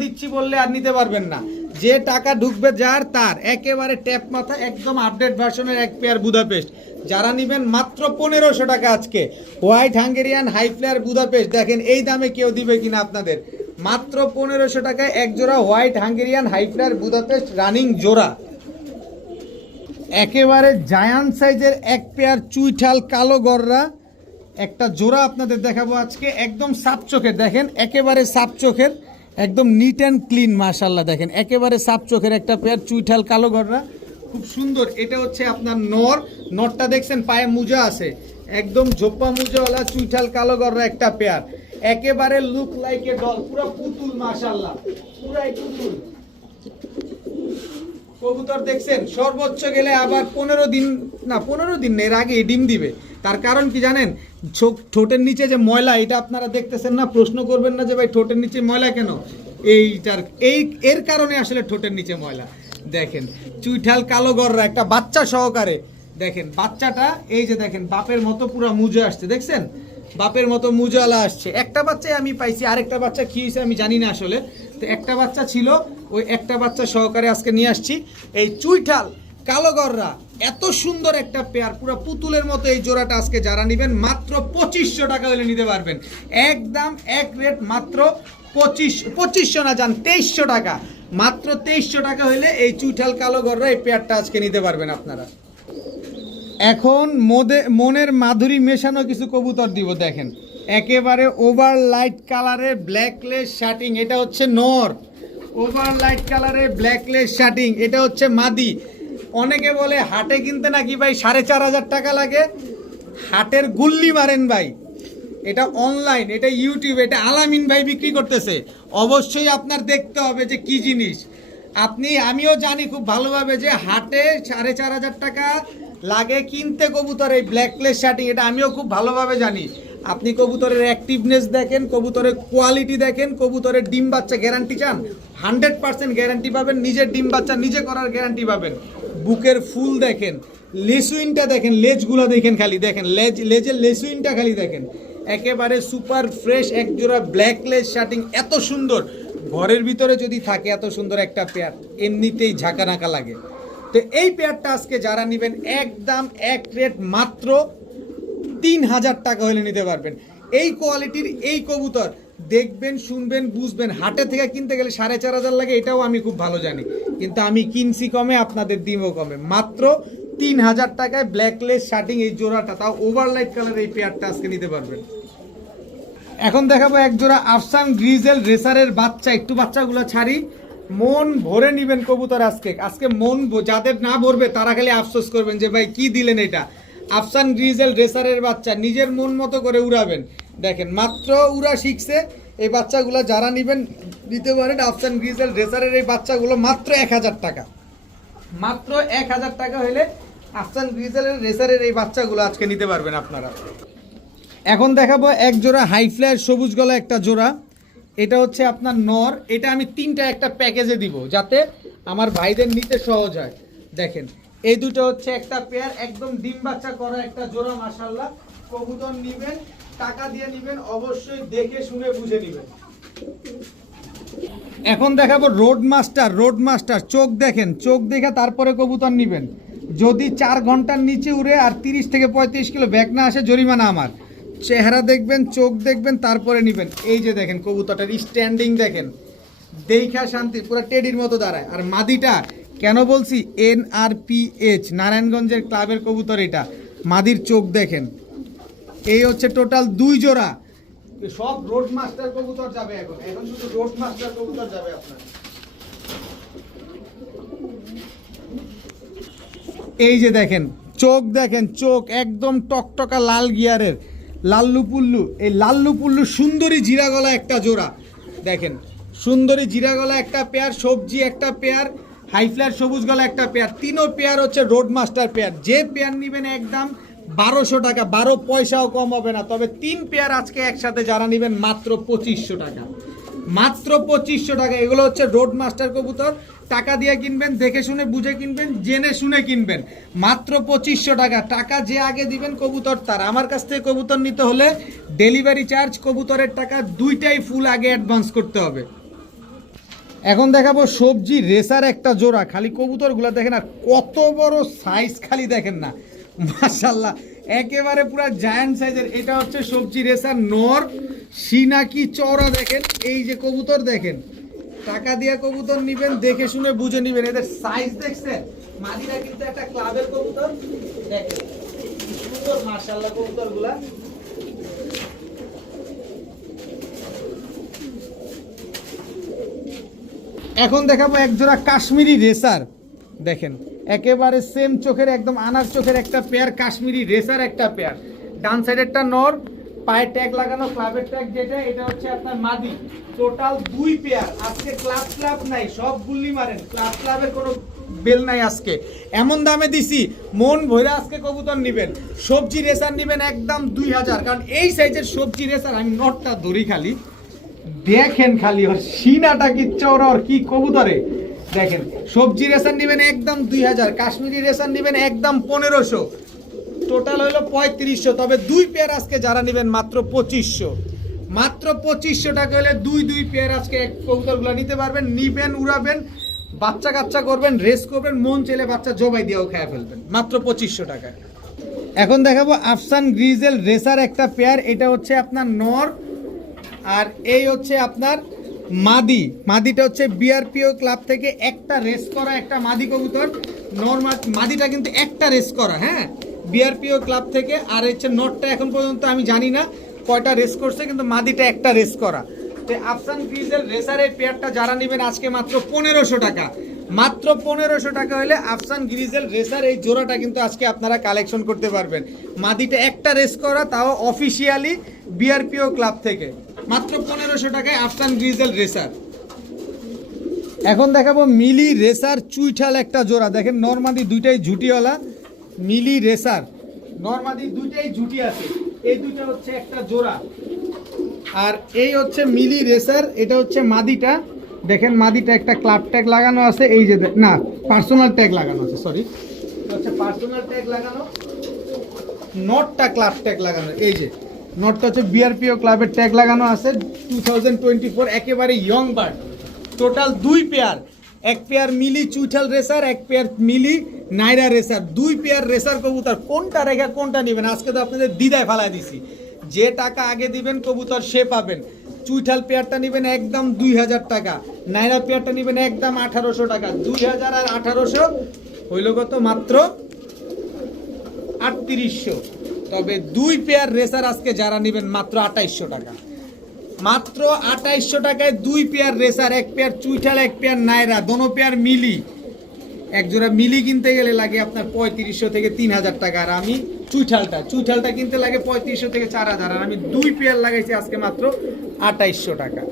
দিচ্ছি বললে আর নিতে পারবেন না। যে টাকা ঢুকবে যার তার, একেবারে ট্যাপ মাথা, একদম আপডেট ভার্সনের 1 পেয়ার বুদাপেস্ট। যারা নেবেন মাত্র 1500 টাকা আজকে white Hungarian high flyer Budapest. দেখেন এই দামে কেউ দিবে কিনা আপনাদের, মাত্র 1500 টাকায় 1 জোড়া white Hungarian high flyer Budapest running জোড়া। একেবারে জায়ান্ট সাইজের 1 পেয়ার চুইঠাল কালো গররা একটা জোড়া আপনাদের দেখাবো আজকে, একদম সাপ চোখের। দেখেন একেবারে সাপ চোখের, একদম নিট অ্যান্ড ক্লিন মাশাআল্লাহ। দেখেন একেবারে সাপ চোখের একটা পেয়ার চুইঠাল কালো গররা, খুব সুন্দর। এটা হচ্ছে আপনার নর, নরটা দেখছেন পায়ে মুজা আছে, একদম ঝোপ্পা মুজাওয়ালা চুইঠাল কালো গররা একটা পেয়ার, একেবারে লুক লাইক এ ডল, পুরো পুতুল মাশাআল্লাহ, পুরাই পুতুল কবুতর। দেখছেন সর্বোচ্চ গেলে আবার 15 দিন না, 15 দিন এর আগে ডিম দিবে। তার কারণ কি জানেন, ঠোঁটের নিচে যে ময়লা, এটা আপনারা দেখতেছেন না, প্রশ্ন করবেন না যে ভাই ঠোঁটের নিচে ময়লা কেন, এর কারণে আসলে ঠোঁটের নিচে ময়লা। দেখেন চুইঠাল কালো গররা একটা বাচ্চা সহকারে। দেখেন বাচ্চাটা, এই যে দেখেন বাপের মতো পুরো মুজে আসছে, দেখছেন বাপের মতো মুজালা আসছে। একটা বাচ্চাই আমি পাইছি, আরেকটা বাচ্চা কি হয়েছে আমি জানি না আসলে। তো একটা বাচ্চা ছিল, ওই একটা বাচ্চা সহকারে আজকে নিয়ে আসছি। এই চুইঠাল কালো গররা, এত সুন্দর একটা পেয়ার, পুরো পুতুলের মতো এই জোড়াটা আজকে যারা নেবেন মাত্র 2500 টাকা হলে নিতে পারবেন। একদম এক রেট, মাত্র 2500 না যান 2300 টাকা, মাত্র 2300 টাকা হলে এই চুইঠাল কালো গররা এই পেয়ারটা আজকে নিতে পারবেন আপনারা। এখন মনের মাধুরী মেশানো কিছু কবুতর দিব, দেখেন একেবারে ওভার লাইট কালারে ব্ল্যাকলেস শার্টিং, এটা হচ্ছে নর। ওভার লাইট কালারে ব্ল্যাকলেস শার্টিং, এটা হচ্ছে মাদি। অনেকে বলে হাটে কিনতে নাকি ভাই 4500 টাকা লাগে, হাটের গুল্লি মারেন ভাই, এটা অনলাইন, এটা ইউটিউব, এটা আলামিন ভাই বিক্রি করতেছে। অবশ্যই আপনার দেখতে হবে যে কি জিনিস। আমিও জানি খুব ভালোভাবে যে হাটে 4500 টাকা লাগে কিনতে কবুতর এই ব্ল্যাকলেস শার্টিং, এটা আমিও খুব ভালোভাবে জানি। আপনি কবুতরের অ্যাক্টিভনেস দেখেন, কবুতরের কোয়ালিটি দেখেন, কবুতরের ডিম বাচ্চা গ্যারান্টি চান, 100% গ্যারান্টি পাবেন। নিজের ডিম বাচ্চা নিজে করার গ্যারান্টি পাবেন। বুকের ফুল দেখেন, লেসুইনটা দেখেন, লেজগুলো দেখেন, খালি দেখেন লেজের লেসুইনটা খালি দেখেন, একেবারে সুপার ফ্রেশ একজোড়া ব্ল্যাকলেস শার্টিং, এত সুন্দর। ঘরের ভিতরে যদি থাকে এত সুন্দর একটা পেয়ার এমনিতেই ঝাঁকানাকা লাগে। তো এই পেয়ারটা আজকে যারা নেবেন একদম এক রেট, মাত্র 3000 টাকা হলে নিতে পারবেন। এই কোয়ালিটির এই কবুতর দেখবেন, শুনবেন, বুঝবেন। হাটে থেকে কিনতে গেলে 4500 লাগে, এটাও আমি খুব ভালো জানি, কিন্তু আমি কিনছি কমে, আপনাদের দিব কমে। মাত্র 3000 টাকায় ব্ল্যাকলেস শার্টিং এই জোড়াটা, তাও ওভারলাইট কালার এই পেয়ারটা আজকে নিতে পারবেন। এখন দেখাবো এক জোড়া আফসান গ্রিজেল রেসারের বাচ্চা, একটু বাচ্চাগুলো ছাড়ি, মন ভরে নিবেন কবুতর আজকে মন যাদের না ভরবে তারা খালি আফসোস করবেন যে ভাই কি দিলেন এটা। আফসান গ্রিজেল রেসারের বাচ্চা নিজের মন মতো করে উড়াবেন। দেখেন মাত্র উড়া শিখছে এই বাচ্চাগুলো, যারা নিবেন নিতে পারেন। আফসান গ্রিজেল রেসারের এই বাচ্চাগুলো মাত্র 1000 টাকা, মাত্র 1000 টাকা হলে আফসান গ্রিজেলের রেসারের এই বাচ্চাগুলো আজকে নিতে পারবেন আপনারা। এখন দেখাবো এক জোড়া হাই ফ্লায়ার সবুজ গলা একটা জোড়া, এটা হচ্ছে আপনার নর। এটা আমি 3টা একটা প্যাকেজে দিব যাতে আমার ভাইদের নিতে সহজ হয়। দেখেন এই দুটো হচ্ছে একটা পেয়ার, একদম ডিম বাচ্চা করা একটা জোড়া, মাশাআল্লাহ। কবুতর নিবেন, টাকা দিয়ে নিবেন, অবশ্যই দেখে শুনে বুঝে নিবেন। এখন দেখাবো রোড মাস্টার, চোখ দেখেন, চোখ দেখে তারপরে কবুতর নিবেন। যদি 4 ঘন্টার নিচে উড়ে আর 30 থেকে 35 কিলো ব্যাক না আসে জরিমানা আমার। চেহারা দেখবেন, চোখ দেখবেন, তারপরে নিবেন। এই যে দেখেন কবুতরটার স্ট্যান্ডিং দেখেন, দেখা শান্তি, পুরো টেডির মতো দাঁড়ায়। আর মাদিটা কেন বলছি, NRPH নারায়ণগঞ্জের ক্লাবের কবুতর এটা। মাদির চোখ দেখেন। এই হচ্ছে টোটাল 2 জোড়া, সব রোড মাস্টার কবুতর যাবে। এখন শুধু রোড মাস্টার কবুতর যাবে আপনার। এই যে দেখেন চোখ দেখেন, চোখ একদম টকটকা লাল গিয়ারের, লাল্লু পুল্লু। এই লাল্লু পুল্লু সুন্দরী জিরাগলা একটা জোড়া, দেখেন সুন্দরী জিরাগলা একটা পেয়ার, সবজি একটা পেয়ার, হাই ফ্লায়ার সবুজ গলা একটা পেয়ার। 3ও পেয়ার হচ্ছে রোড মাস্টার পেয়ার। যে পেয়ার নেবেন একদম 1200 টাকা, 12 পয়সাও কম হবে না। তবে 3 পেয়ার আজকে একসাথে যারা নেবেন মাত্র 2500 টাকা, মাত্র 2500 টাকা। এগুলো হচ্ছে রোড মাস্টার কবুতর, টাকা দিয়ে কিনবেন, দেখে শুনে বুঝে কিনবেন, জেনে শুনে কিনবেন। মাত্র 2500 টাকা, টাকা যে আগে দিবেন কবুতর তার। আমার কাছ থেকে কবুতর নিতে হলে ডেলিভারি চার্জ, কবুতরের টাকা দুইটাই ফুল আগে অ্যাডভান্স করতে হবে। এখন দেখাবো সবজি রেসার একটা জোড়া, খালি কবুতরগুলো দেখেন আর কত বড় সাইজ, খালি দেখেন না, মাশাআল্লাহ একেবারে পুরো জায়ান্ট সাইজের। এটা হচ্ছে সবজি রেসার নর, সিনাকি চওড়া দেখেন। এই যে কবুতর দেখেন, টাকা দিয়ে কবুতর নিবেন, দেখে শুনে বুঝে নিবেন। এদের সাইজ দেখছেন, মাদিরা কিন্তু একটা ক্লাবের কবুতর, দেখেন সুন্দর মাশাআল্লাহ কবুতরগুলা। এখন দেখাবো এক জোড়া কাশ্মীরি রেসার, দেখেন একেবারে সেম চোখের, একদম আনার চোখের একটা পেয়ার, কাশ্মীরি রেসার একটা পেয়ার। ডান সাইডেরটা নর, পায়ে ট্যাগ লাগানো, ক্লাবের ট্যাগ যেটা, এটা হচ্ছে আপনার মাদি। টোটাল 2 পেয়ার আজকে। ক্লাব নাই, সব গুল্লি মারেন, ক্লাবের কোনো বেল নাই আজকে। এমন দামে দিছি, মন ভরে আজকে কবুতর নিবেন। সবজি রেসার নিবেন একদম 2000, কারণ এই সাইজের সবজি রেসার আমি নটটা ধরি, খালি দেখেন, খালি ওর সিনাটা কি চওড়া, ওর কি কবুতরে দেখেন। সবজি রেসার নিবেন একদম 2000, কাশ্মীরি রেসার নিবেন একদম 1500, টোটাল হলো 3500। তবে 2 পেয়ার আজকে যারা নিবেন মাত্র 2500, মাত্র 2500 টাকা হলে 2 পেয়ার আজকে কবুতরগুলো নিতে পারবেন। নিবেন, উড়াবেন, বাচ্চা কাচ্চা করবেন, রেস করবেন, মন চেলে বাচ্চা জবাই দিয়েও খেয়ে ফেলবেন, মাত্র 2500 টাকায়। এখন দেখাবো আফসান গ্রিজেল রেসার একটা পেয়ার, এটা হচ্ছে আপনার নর, আর এই হচ্ছে আপনার মাদি। মাদিটা হচ্ছে বিআরপিও ক্লাব থেকে একটা রেস করা একটা মাদি কবুতর। মাদিটা কিন্তু একটা রেস করা, হ্যাঁ, বিআরপিও ক্লাব থেকে। আর হচ্ছে নটটা এখন পর্যন্ত আমি জানি না কয়টা রেস করছে, কিন্তু মাদিটা একটা রেস করা। তো আফসান গ্রিজেল রেসার এই পেয়ারটা যারা নেবেন আজকে মাত্র 1500 টাকা, মাত্র 1500 টাকা হলে আফসান গ্রিজেল রেসার এই জোড়াটা কিন্তু আজকে আপনারা কালেকশন করতে পারবেন। মাদিটা একটা রেস করা, তাও অফিসিয়ালি বিআরপিও ক্লাব থেকে, মাত্র 1500 টাকায় আফসান গ্রিজেল রেসার। এখন দেখাবো মিলি রেসার চুইঠাল একটা জোড়া, দেখেন নরমাদি দুইটাই ঝুটিওয়ালা মিলি রেসার, নরমাদি দুইটাই ঝুটি আছে, এই দুইটা হচ্ছে একটা জোড়া। আর এই হচ্ছে মিলি রেসার, এটা হচ্ছে মাদিটা, দেখেন মাদিটা একটা ক্লাব ট্যাগ লাগানো আছে, এই যে না পার্সোনাল ট্যাগ লাগানো আছে, সরি হচ্ছে পার্সোনাল ট্যাগ লাগানো, নটটা ক্লাব ট্যাগ লাগানো, এই যে নটটা হচ্ছে বিআরপিও ক্লাবের ট্যাগ লাগানো আছে 2024, একেবারে ইয়ং বার্ড। টোটাল 2 পেয়ার, এক পেয়ার মিলি চুইঠাল রেসার, এক পেয়ার মিলি নাইরা রেসার, 2 পেয়ার রেসার কবুতর। কোনটা রেখে কোনটা নেবেন আজকে তো আপনাদের দ্বিধায় ফালাই দিছি। যে টাকা আগে দিবেন কবুতর সে পাবেন। চুইঠাল পেয়ারটা নেবেন একদম 2000 টাকা, নাইরা পেয়ারটা নেবেন একদম 1800 টাকা। 2000 আর 1800 হইল কত? মাত্র 3800। তবে 2 পেয়ার রেসার আজকে যারা নেবেন মাত্র 2800 টাকা, মাত্র 2800 টাকায় 2 পেয়ার রেসার, এক পেয়ার চুইঠাল এক পেয়ার নাইরা, দোনো পেয়ার মিলি। এক জোড়া মিলি কিনতে গেলে লাগে আপনার 3500 থেকে 3000 টাকা, আর আমি চুইঠালটা কিনতে লাগে 3500 থেকে 4000, আর আমি 2 পেয়ার লাগাইছি আজকে মাত্র 2800 টাকা।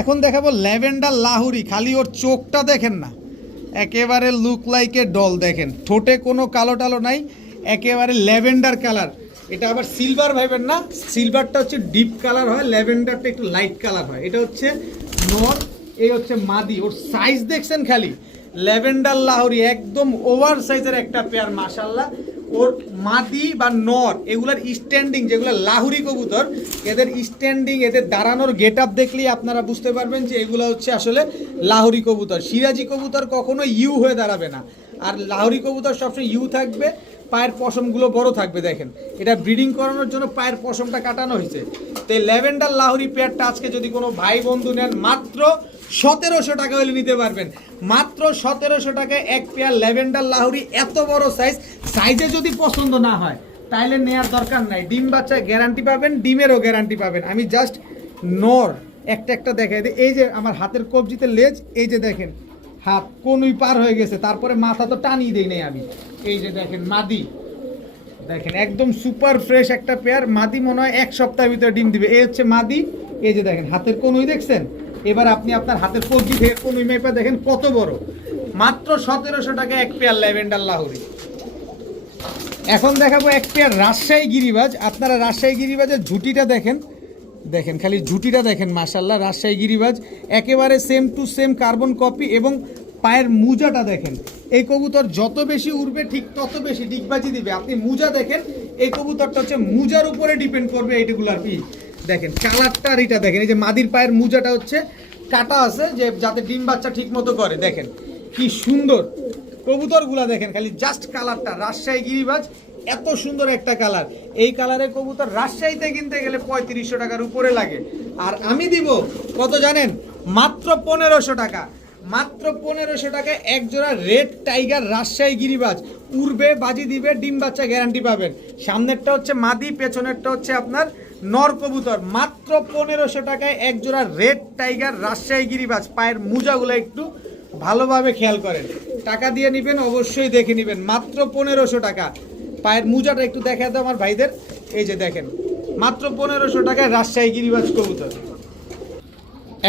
এখন দেখাবো ল্যাভেন্ডার লাহুরি, খালি ওর চোখটা দেখেন না, একেবারে লুক লাইক এ ডল। দেখেন ঠোঁটে কোনো কালো টালো নাই, একেবারে ল্যাভেন্ডার কালার। এটা আবার সিলভার ভাইবেন না, সিলভারটা হচ্ছে ডিপ কালার হয়, ল্যাভেন্ডারটা একটু লাইট কালার হয়। এটা হচ্ছে নর, এই হচ্ছে মাদি। ওর সাইজ দেখছেন খালি, ল্যাভেন্ডার লাহোরি একদম ওভার সাইজের একটা পেয়ার, মাশাল্লাহ। ওর মাদি বা নর এগুলার স্ট্যান্ডিং, যেগুলো লাহুরি কবুতর, এদের স্ট্যান্ডিং, এদের দাঁড়ানোর গেট আপ দেখলেই আপনারা বুঝতে পারবেন যে এগুলো হচ্ছে আসলে লাহুরি কবুতর। সিরাজি কবুতর কখনো ইউ হয়ে দাঁড়াবে না, আর লাহুরি কবুতর সবসময় ইউ থাকবে, পায়ের পশমগুলো বড় থাকবে। দেখেন এটা ব্রিডিং করানোর জন্য পায়ের পশমটা কাটানো হয়েছে। তো এই ল্যাভেন্ডার লাহুরি পেয়ারটা আজকে যদি কোনো ভাই বন্ধু নেন মাত্র 1700 টাকা হলে নিতে পারবেন, মাত্র 1700 টাকায় এক পেয়ার ল্যাভেন্ডার লাহুরি। এত বড় সাইজে যদি পছন্দ না হয় তাইলে নেওয়ার দরকার নাই। ডিম বাচ্চায় গ্যারান্টি পাবেন, ডিমেরও গ্যারান্টি পাবেন। আমি জাস্ট নর একটা দেখাই দিই। এই যে আমার হাতের কবজিতে লেজ, এই যে দেখেন হাত কোনই পার হয়ে গেছে, তারপরে মাথা তো টানিয়ে দিই নাই আমি। এই যে দেখেন মাদি, দেখেন একদম সুপার ফ্রেশ একটা পেয়ার। মাদি মনে হয় 1 সপ্তাহের ভিতরে ডিম দিবে। এই হচ্ছে মাদি, এই যে দেখেন হাতের কোনই দেখছেন। এবার আপনি আপনার হাতের কবজি থেকে কোনই মেপে দেখেন কত বড়। মাত্র 1700 টাকা এক পেয়ার ল্যাভেন্ডার লাহুরি। এখন দেখাবো এক পেয়ার রাজশাহী গিরিবাজ। আপনারা রাজশাহী গিরিবাজের ঝুটিটা দেখেন, দেখেন খালি ঝুটিটা দেখেন, মাশাল্লাহ। রাজশাহী গিরিবাজ একেবারে same to same carbon copy, এবং পায়ের মুজাটা দেখেন। এই কবুতর যত বেশি উড়বে ঠিক তত বেশি ডিগবাজি দিবে। আপনি মুজা দেখেন, এই কবুতরটা হচ্ছে মুজার উপরে ডিপেন্ড করবে এইগুলার কি। দেখেন কালারটা, আর এটা দেখেন, এই যে মাদির পায়ের মুজাটা হচ্ছে কাটা আছে, যে যাতে ডিম বাচ্চা ঠিক মতো করে। দেখেন কি সুন্দর কবুতরগুলা, দেখেন খালি জাস্ট কালারটা। রাজশাহী গিরিবাজ এত সুন্দর একটা কালার, এই কালারের কবুতর রাজশাহীতে কিনতে গেলে 3500 টাকার উপরে লাগে। আর আমি দিব কত জানেন? মাত্র 1500 টাকা, মাত্র 1500 টাকায় এক জোড়া রেড টাইগার রাজশাহী গিরিবাজ। উড়বে, বাজি দিবে, ডিম বাচ্চা গ্যারান্টি পাবেন। সামনেরটা হচ্ছে মাদি, পেছনেরটা হচ্ছে আপনার নর কবুতর। মাত্র 1500 টাকায় এক জোড়া রেড টাইগার রাজশাহী গিরিবাজ। পায়ের মুজাগুলো একটু ভালোভাবে খেয়াল করেন, টাকা দিয়ে নেবেন অবশ্যই দেখে নেবেন। মাত্র 1500 টাকা। পায়ের মুজাটা একটু দেখা দাও আমার ভাইদের, এই যে দেখেন মাত্র 1500 টাকায় রাজশাহী গিরিবাজ কবুতর।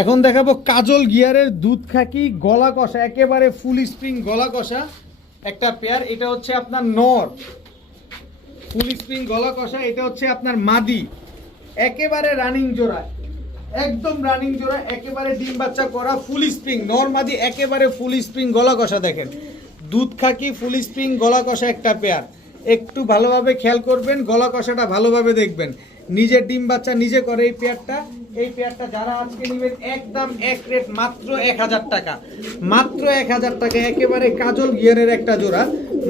এখন দেখাবো কাজল গিয়ারের দুধ খাকি গলা কষা, একেবারে ফুল স্প্রিং গলা কষা একটা পেয়ার। এটা হচ্ছে আপনার নর, ফুল স্প্রিং গলা কষা। এটা হচ্ছে আপনার মাদি, একেবারে রানিং জোড়া, একদম রানিং জোড়া, একেবারে ডিম বাচ্চা করা, ফুল স্প্রিং নর মাদি, একেবারে ফুল স্প্রিং গলা কষা। দেখেন দুধ খাকি ফুল স্প্রিং গলা কষা একটা পেয়ার। একটু ভালোভাবে খেয়াল করবেন, গলা কষাটা ভালোভাবে দেখবেন। নিজের ডিম বাচ্চা নিজে করে এই পেয়ারটা, এই পেয়ারটা যারা আজকে নেবেন একদম এক রেট মাত্র 1000 টাকা, মাত্র 1000 টাকা, একেবারে কাজল গিয়ারের একটা জোড়া,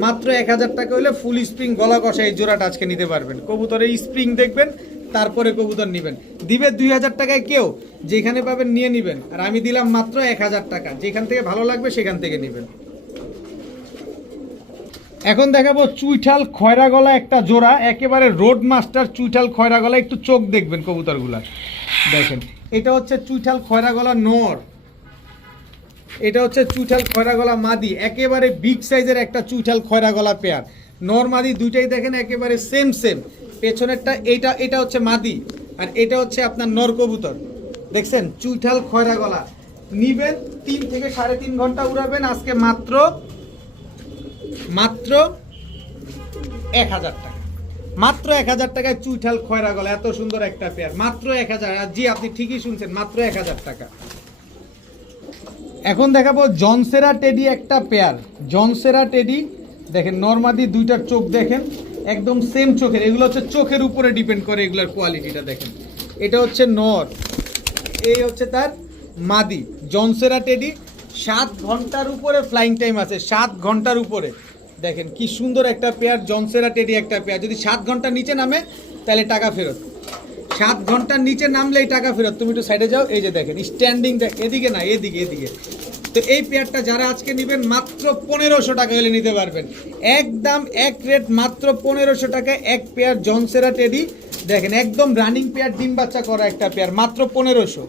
মাত্র 1000 টাকা হলে ফুল স্প্রিং গলা কষা এই জোড়াটা আজকে নিতে পারবেন। কবুতরের স্প্রিং দেখবেন, তারপরে কবুতর নেবেন। দিবে 2000 টাকায় কেউ, যেখানে পাবেন নিয়ে নেবেন, আর আমি দিলাম মাত্র 1000 টাকা, যেখান থেকে ভালো লাগবে সেখান থেকে নেবেন। এখন দেখাবো চুইঠাল খয়রা গলা একটা জোড়া, একেবারে রোড মাস্টার চুইঠাল খয়রা গলা। একটু চোখ দেখবেন কবুতরগুলা, দেখেন এটা হচ্ছে চুইঠাল খয়রা গলা নর, এটা হচ্ছে চুইঠাল খয়রা গলা মাদি, একেবারে বিগ সাইজের একটা চুইঠাল খয়রা গলা পেয়ার। নর মাদি দুইটাই দেখেন একেবারে সেম সেম। পেছনেরটা এটা হচ্ছে মাদি, আর এটা হচ্ছে আপনার নর কবুতর। দেখছেন চুইঠাল খয়রা গলা, নিবেন 3 থেকে 3.5 ঘন্টা উড়াবেন। আজকে মাত্র 1000 টাকা, মাত্র 1000 টাকায় চুইঠাল খয়রা গলা এত সুন্দর একটা পেয়ার, মাত্র 1000। জি আপনি ঠিকই শুনছেন, মাত্র 1000 টাকা। এখন দেখাবো জনসেরা টেডি একটা পেয়ার, জনসেরা টেডি দেখেন নরমাদি দুইটার চোখ দেখেন একদম সেম চোখের, এগুলো হচ্ছে চোখের উপরে ডিপেন্ড করে এগুলোর কোয়ালিটিটা দেখেন। এটা হচ্ছে নর, এই হচ্ছে তার মাদি। জনসেরা টেডি 7 ঘন্টার উপরে ফ্লাইং টাইম আছে, 7 ঘন্টার উপরে। দেখেন কি সুন্দর একটা পেয়ার, জনসেরা টেডি একটা পেয়ার। যদি 7 ঘন্টার নিচে নামে তাহলে টাকা ফেরত, 7 ঘন্টার নিচে নামলেই টাকা ফেরত। তুমি একটু সাইডে যাও, এই যে দেখেন স্ট্যান্ডিং, এদিকে না এদিকে এদিকে। তো এই পেয়ারটা যারা আজকে নেবেন মাত্র 1500 টাকা হলে নিতে পারবেন, একদম এক রেট মাত্র 1500 টাকায় এক পেয়ার জনসেরা টেডি। দেখেন একদম রানিং পেয়ার, ডিম বাচ্চা করা একটা পেয়ার, মাত্র 1500।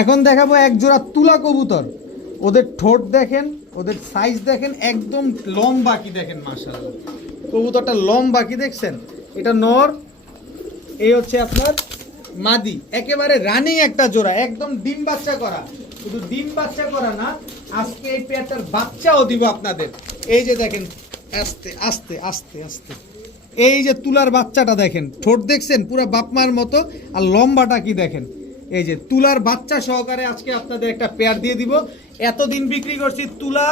এখন দেখাবো এক জোড়া তুলা কবুতর, ওদের ঠোঁট দেখেন, ওদের সাইজ দেখেন, একদম লম্বা কি দেখেন, মাশাআল্লাহ কবুতরটা লম্বা কি দেখছেন। এটা নর, এই হচ্ছে আপনার মাদি, একেবারে রানিং একটা জোড়া, একদম ডিম বাচ্চা করা। শুধু ডিম বাচ্চা করা না, আজকে এই পেয়ারটার বাচ্চাও দিব আপনাদের। এই যে দেখেন আস্তে আস্তে আস্তে আস্তে, এই যে তুলার বাচ্চাটা দেখেন, ঠোঁট দেখছেন পুরো বাপমার মতো, আর লম্বাটা কি দেখেন। এই যে তুলার বাচ্চা সহকারে আজকে আপনাদের একটা পেয়ার দিয়ে দিব। এতদিন বিক্রি করছি তুলা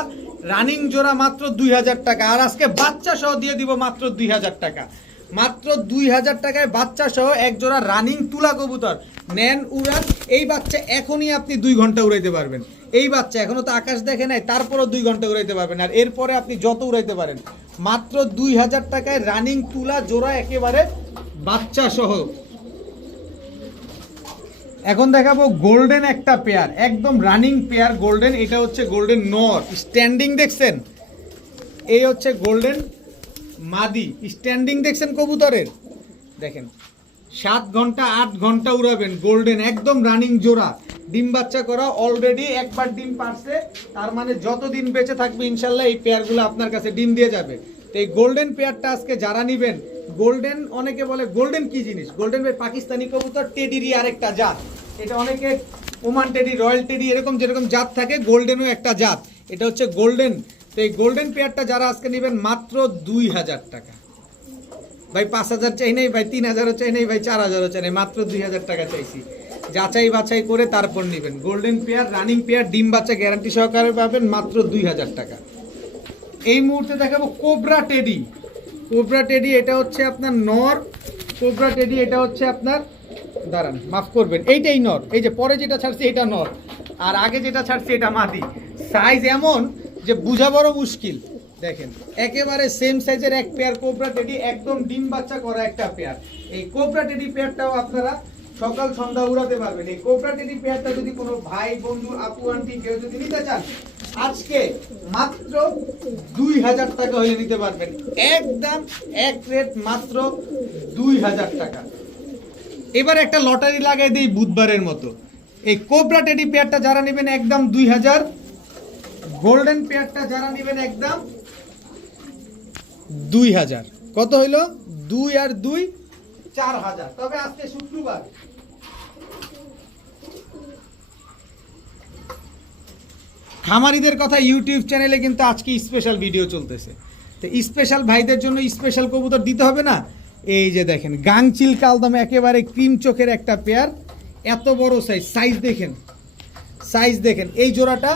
রানিং জোড়া মাত্র 2000 টাকা, আর আজকে বাচ্চা সহ দিয়ে দিব মাত্র 2000 টাকা, মাত্র 2000 টাকায় বাচ্চা সহ এক জোড়া রানিং তুলা কবুতর। নেন উড়ান, এই বাচ্চা এখনই আপনি 2 ঘন্টা উড়াইতে পারবেন। এই বাচ্চা এখনো তো আকাশ দেখে নাই, তারপরও 2 ঘন্টা উড়াইতে পারবেন, আর এরপরে আপনি যত উড়াইতে পারেন। মাত্র 2000 টাকায় রানিং তুলা জোড়া, একেবারে বাচ্চা সহ। এখন দেখাবো গোল্ডেন একটা পেয়ার, একদম রানিং পেয়ার গোল্ডেন। এটা হচ্ছে গোল্ডেন নর, স্ট্যান্ডিং দেখছেন, এই হচ্ছে গোল্ডেন মাদি, স্ট্যান্ডিং দেখছেন কবুতরের। দেখেন 7 ঘন্টা 8 ঘন্টা উড়াবেন, গোল্ডেন একদম রানিং জোড়া, ডিম বাচ্চা করা। অলরেডি একবার ডিম পারছে, তার মানে যতদিন বেঁচে থাকবে ইনশাল্লাহ এই পেয়ারগুলো আপনার কাছে ডিম দিয়ে যাবে। তো এই গোল্ডেন পেয়ারটা আজকে যারা নেবেন, গোল্ডেন অনেকে বলে গোল্ডেন কি জিনিস, গোল্ডেন ভাই পাকিস্তানি কবুতর, টেডিরই আরেকটা জাত। এটা অনেকে ওমান টেডি, রয়্যাল টেডি এরকম যেরকম জাত থাকে, গোল্ডেনও একটা জাত, এটা হচ্ছে গোল্ডেন। তো এই গোল্ডেন পেয়ারটা যারা আজকে নেবেন মাত্র 2000 টাকা। ভাই 5000 চাই নাই, ভাই 3000ও চাই নাই, ভাই 4000ও চাই নাই, মাত্র 2000 টাকা চাইছি। যাচাই বাছাই করে তারপর নেবেন। গোল্ডেন পেয়ার, রানিং পেয়ার, ডিম বাচ্চা গ্যারান্টি সহকারে পাবেন মাত্র 2000 টাকা। এই মুহূর্তে দেখাবো কোবরা টেডি, কোবরা টেডি এটা হচ্ছে আপনার নর, কোবরা টেডি এটা হচ্ছে আপনার, দাঁড়ান মাফ করবেন, এইটাই নর। এই যে পরে যেটা ছাড়ছি এটা নর, আর আগে যেটা ছাড়ছি এটা মাদি। সাইজ এমন যে বুঝা বড় মুশকিল। দেখেন একেবারে সেম সাইজের এক পেয়ার কোবরা টেডি, একদম ডিম বাচ্চা করা একটা পেয়ার। এই কোবরা টেডি পেয়ারটাও আপনারা সকাল সন্ধ্যা উড়াতে পারবেন। এই কোবরা টেডি পেয়ারটা যদি কোনো ভাই বন্ধু আপু আন্টি কেউ যদি নিতে চান, আজকে মাত্র 2000 টাকা হলে নিতে পারবেন, একদম এক রেট মাত্র 2000 টাকা। এবার একটা লটারি লাগাই দিই বুধবারের মতো। এই কোবরা টেডি পেয়ারটা যারা নেবেন একদম 2000, গোল্ডেন পেয়ারটা যারা নেবেন একদম 2000। কত হইল? 2 আর 2 4000। তবে আজকে শুক্রবার, খামারিদের কথা ইউটিউব চ্যানেলে কিন্তু আজকে স্পেশাল ভিডিও চলতেছে। তো স্পেশাল ভাইদের জন্য স্পেশাল কবুতর দিতে হবে না। এই যে দেখেন গাংচিল কালদমে একেবারে ক্রিম চোখের একটা পেয়ার, এত বড় সাইজ, সাইজ দেখেন, সাইজ দেখেন। এই জোড়াটা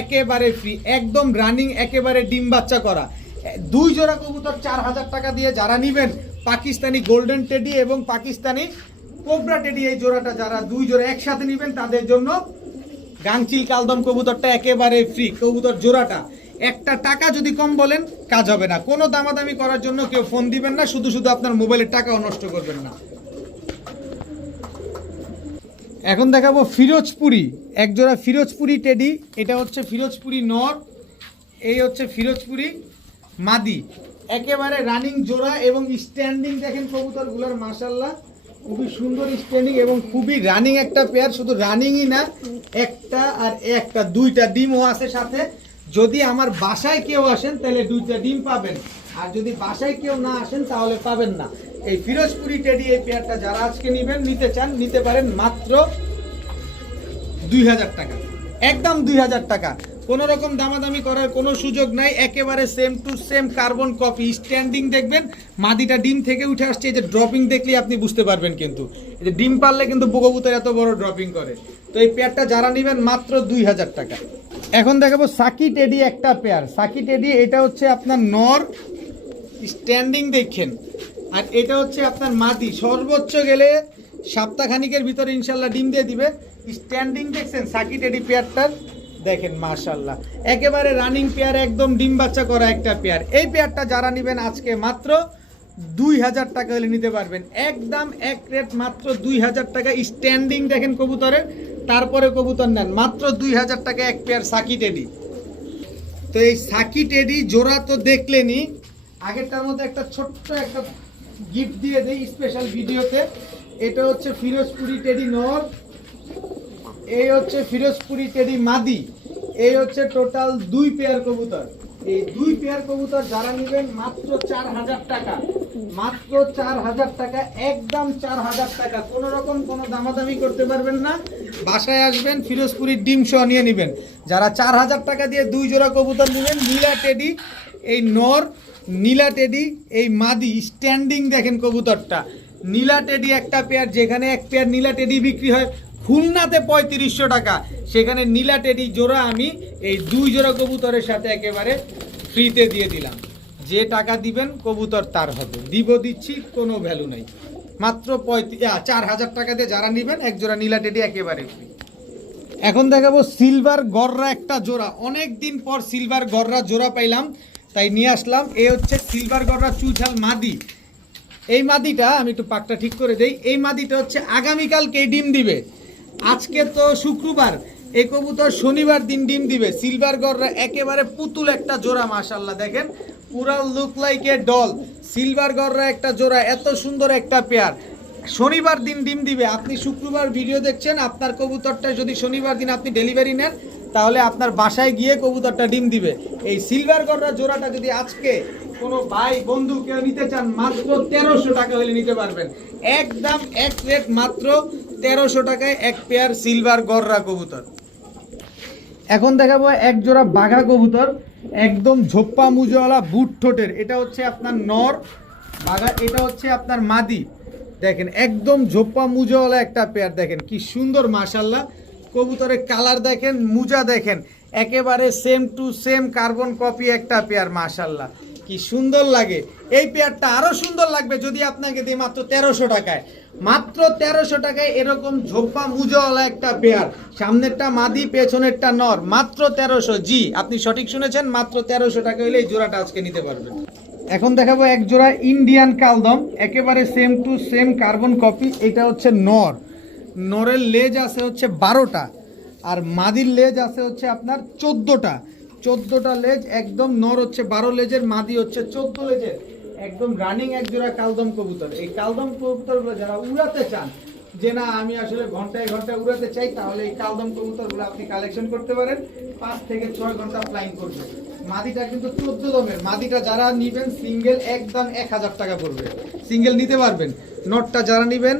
একেবারে ফ্রি, একদম রানিং, একেবারে ডিম বাচ্চা করা। 2 জোড়া কবুতর 4000 টাকা দিয়ে যারা নেবেন, পাকিস্তানি গোল্ডেন টেডি এবং পাকিস্তানি কোবরা টেডি এই জোড়াটা যারা 2 জোড়া একসাথে নেবেন তাদের জন্য গাংচিল কালদম কবুতরটা একেবারে ফ্রি। কবুতর জোড়াটা একটা টাকা যদি কম বলেন কাজ হবে না, কোনো দামাদামি করার জন্য কেউ ফোন দিবেন না, শুধু শুধু আপনার মোবাইলের টাকাও নষ্ট করবেন না। এখন দেখাবো ফিরোজপুরি, এক জোড়া ফিরোজপুরি টেডি। এটা হচ্ছে ফিরোজপুরি নর, এই হচ্ছে ফিরোজপুরি মাদি, একেবারে রানিং জোড়া এবং স্ট্যান্ডিং দেখেন কবুতরগুলোর মাশাআল্লাহ খুবই সুন্দর স্ট্যান্ডিং এবং খুবই রানিং একটা পেয়ার। শুধু রানিংই না, একটা আর একটা 2টা ডিমও আছে সাথে। যদি আমার বাসায় কেউ আসেন তাহলে 2টা ডিম পাবেন, আর যদি বাসায় কেউ না আসেন তাহলে পাবেন না। এই ফিরোজপুরি টেডি এই পেয়ারটা যারা আজকে নিতে চান নিতে পারেন মাত্র 2000 টাকা, একদম 2000 টাকা। কোনো রকম দামাদামি করার কোনো সুযোগ নাই, একেবারে same to same carbon copy. Standing দেখবেন, মাদিটা ডিম থেকে উঠে আসছে, এই যে ড্রপিং দেখলেই আপনি বুঝতে পারবেন। কিন্তু এই যে ডিম পারলে কিন্তু কবুতর এত বড় ড্রপিং করে। তো এই পেয়ারটা যারা নেবেন মাত্র 2000 টাকা। এখন দেখাবো সাকি টেডি একটা পেয়ার। সাকি টেডি এটা হচ্ছে আপনার নর, স্ট্যান্ডিং দেখেন, আর এটা হচ্ছে আপনার মাদি। সর্বোচ্চ গেলে সপ্তাহখানিকের ভিতরে ইনশাল্লাহ ডিম দিয়ে দিবে। স্ট্যান্ডিং দেখছেন সাকি টেডি পেয়ারটার, দেখেন মাশাআল্লাহ একেবারে রানিং পেয়ার, একদম ডিম বাচ্চা করা একটা পেয়ার। এই পেয়ারটা যারা নেবেন আজকে মাত্র 2000 টাকা হলে নিতে পারবেন, একদম এক রেট মাত্র 2000 টাকা। স্ট্যান্ডিং দেখেন কবুতরের, তারপরে কবুতর নেন মাত্র 2000 টাকা এক পেয়ার সাকি টেডি। তো এই সাকি টেডি জোড়া তো দেখলেনই, আগেরটার মধ্যে একটা ছোট্ট একটা গিফট দিয়ে দেই স্পেশাল ভিডিওতে। এটা হচ্ছে ফিরোজপুরি টেডি নর, এই হচ্ছে ফিরোজপুরি টেডি মাদি, এই হচ্ছে টোটাল 2 পেয়ার কবুতর। এই 2 পেয়ার কবুতর যারা নেবেন মাত্র 4000 টাকা, মাত্র 4000 টাকা, একদম 4000 টাকা। কোনো রকম কোনো দামাদামি করতে পারবেন না, বাসায় আসবেন ফিরোজপুরির ডিম সহ নিয়ে নেবেন। যারা 4000 টাকা দিয়ে 2 জোড়া কবুতর নেবেন, নীলা টেডি এই নর, নীলা টেডি এই মাদি, স্ট্যান্ডিং দেখেন কবুতরটা। নীলা টেডি একটা পেয়ার, যেখানে এক পেয়ার নীলা টেডি বিক্রি হয় খুলনাতে 3500 টাকা, সেখানে নীলা টেডি জোড়া আমি এই 2 জোড়া কবুতরের সাথে একেবারে ফ্রিতে দিয়ে দিলাম। যে টাকা দিবেন কবুতর তার হবে, দিচ্ছি, কোনো ভ্যালু নাই। মাত্র 4000 টাকা দিয়ে যারা নেবেন এক জোড়া নীলা টেডি একেবারে ফ্রি। এখন দেখাবো সিলভার গররা একটা জোড়া। অনেক দিন পর সিলভার গররা জোড়া পাইলাম, তাই নিয়ে আসলাম। এই হচ্ছে সিলভার গররা চুঝাল মাদি। এই মাদিটা আমি একটু পাকটা ঠিক করে দেই। এই মাদিটা হচ্ছে আগামীকালকে ডিম দিবে। আজকে তো শুক্রবার, এই কবুতর শনিবার দিন ডিম দিবে। সিলভার গররা একেবারে পুতুল একটা জোড়া, মাশাআল্লাহ দেখেন পুরা look like a doll. Silver গররা একটা জোড়া, এত সুন্দর একটা পেয়ার, শনিবার দিন ডিম দিবে। আপনি শুক্রবার ভিডিও দেখছেন, আপনার কবুতরটা যদি শনিবার দিন আপনি ডেলিভারি নেন তাহলে আপনার বাসায় গিয়ে কবুতরটা ডিম দিবে। এই সিলভার গররা জোড়াটা যদি আজকে কোনো ভাই বন্ধু কেউ নিতে চান মাত্র 1300 টাকা হলে নিতে পারবেন, একদম এক রেট মাত্র 1300 টাকায় এক পেয়ার সিলভার গররা কবুতর। এখন দেখাবো এক জোড়া বাঘা কবুতর, একদম ঝোপ্পা মুজওয়ালা বুট ঠোঁটের। এটা হচ্ছে আপনার নর বাঘা, এটা হচ্ছে আপনার মাদি। দেখেন একদম ঝোপ্পা মুজওয়ালা একটা পেয়ার, দেখেন কি সুন্দর মাশাআল্লাহ। কবুতরের কালার দেখেন, মুজা দেখেন, একেবারে same to same carbon copy একটা পেয়ার, মাশাআল্লাহ কি সুন্দর লাগে। এই পেয়ারটা আরো সুন্দর লাগবে যদি আপনাকে দিই মাত্র 1300 টাকায়। মাত্র 1300 টাকায় এরকম ঝোপ্পা মুজওয়ালা একটা পেয়ার, সামনেরটা মাদি পেছনেরটা নর, মাত্র 1300। জি আপনি সঠিক শুনেছেন, মাত্র 1300 টাকা হলে এই জোড়াটা আজকে নিতে পারবেন। এখন দেখাবো এক জোড়া ইন্ডিয়ান কালদম, একেবারে same to same carbon copy. এটা হচ্ছে নর, নরের লেজ আছে হচ্ছে 12টা, আর মাদির লেজ আছে হচ্ছে আপনার 14টা লেজ। একদম নর হচ্ছে 12 লেজের, মাদি হচ্ছে 14 লেজের, একদম রানিং এক জোড়া কালদম কবুতর। এই কালদম কবুতরগুলো যারা উড়াতে চান, যে না আমি আসলে ঘন্টায় ঘন্টায় উড়াতে চাই, তাহলে এই কালদম কবুতরগুলো আপনি কালেকশন করতে পারেন। 5 থেকে 6 ঘন্টা ফ্লাইং করবে। মাদিটা কিন্তু 14 দমের। মাদিটা যারা নিবেন সিঙ্গেল একদম 1000 টাকা পড়বে, সিঙ্গেল নিতে পারবেন। নটটা যারা নিবেন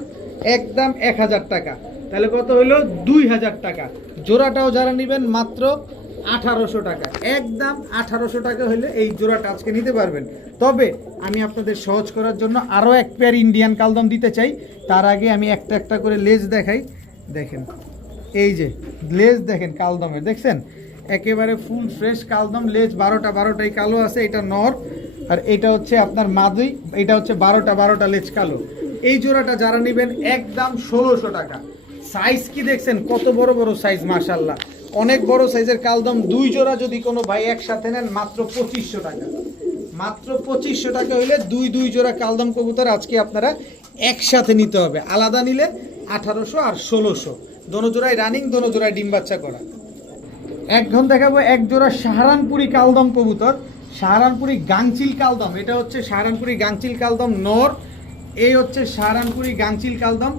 একদম 1000 টাকা, তাহলে কত হইলো 2000 টাকা। জোড়াটাও যারা নিবেন মাত্র 1800 টাকা, একদম 1800 টাকা হলে এই জোড়াটা আজকে নিতে পারবেন। তবে আমি আপনাদের সহজ করার জন্য আরও এক পেয়ার ইন্ডিয়ান কালদম দিতে চাই। তার আগে আমি একটা একটা করে লেজ দেখাই। দেখেন এই যে লেজ দেখেন কালদমের, দেখছেন একেবারে ফুল ফ্রেশ কালদম। লেজ 12টাই কালো আছে, এটা নর, আর এটা হচ্ছে আপনার মাদি, এটা হচ্ছে 12টা লেজ কালো। এই জোড়াটা যারা নেবেন একদম 1600 টাকা। সাইজ কি দেখছেন, কত বড় বড় সাইজ, মাশাআল্লাহ অনেক বড় সাইজের কালদম। দুই জোড়া যদি কোনো ভাই একসাথে নেন মাত্র 2500 টাকা, মাত্র 2500 টাকা হইলে দুই জোড়া কালদম কবুতর আজকে আপনারা একসাথে নিতে হবে। আলাদা নিলে 1800 আর 1600, দোনো জোড়ায় রানিং, দোনো জোড়ায় ডিম বাচ্চা করা। এখন দেখাবো এক জোড়া সাহারানপুরি কালদম কবুতর, সাহারানপুরি গাংচিল কালদম। এটা হচ্ছে সাহারানপুরি গাংচিল কালদম নর, এই হচ্ছে সাহারানপুরি গাংচিল কালদম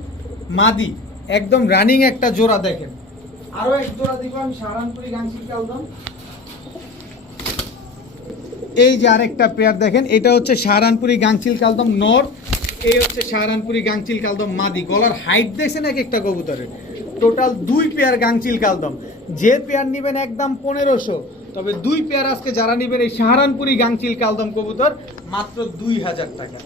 মাদি, একদম রানিং একটা জোড়া। দেখেন আরো এক জোড়া দিব আমি সাহারানপুরি গাংচিল কালদম। এই যে আরেকটা পেয়ার দেখেন, এটা হচ্ছে সাহারানপুরি গাংচিল কালদম নর, এই হচ্ছে সাহারানপুরি গাংচিল কালদম মাদি। গলার হাইট দেখছেন এক একটা কবুতরের। টোটাল 2 পেয়ার গাংচিল কালদম। যে পেয়ার নেবেন একদম 1500, তবে 2 পেয়ার আজকে যারা নেবেন এই সাহারানপুরি গাংচিল কালদম কবুতর মাত্র 2000 টাকা।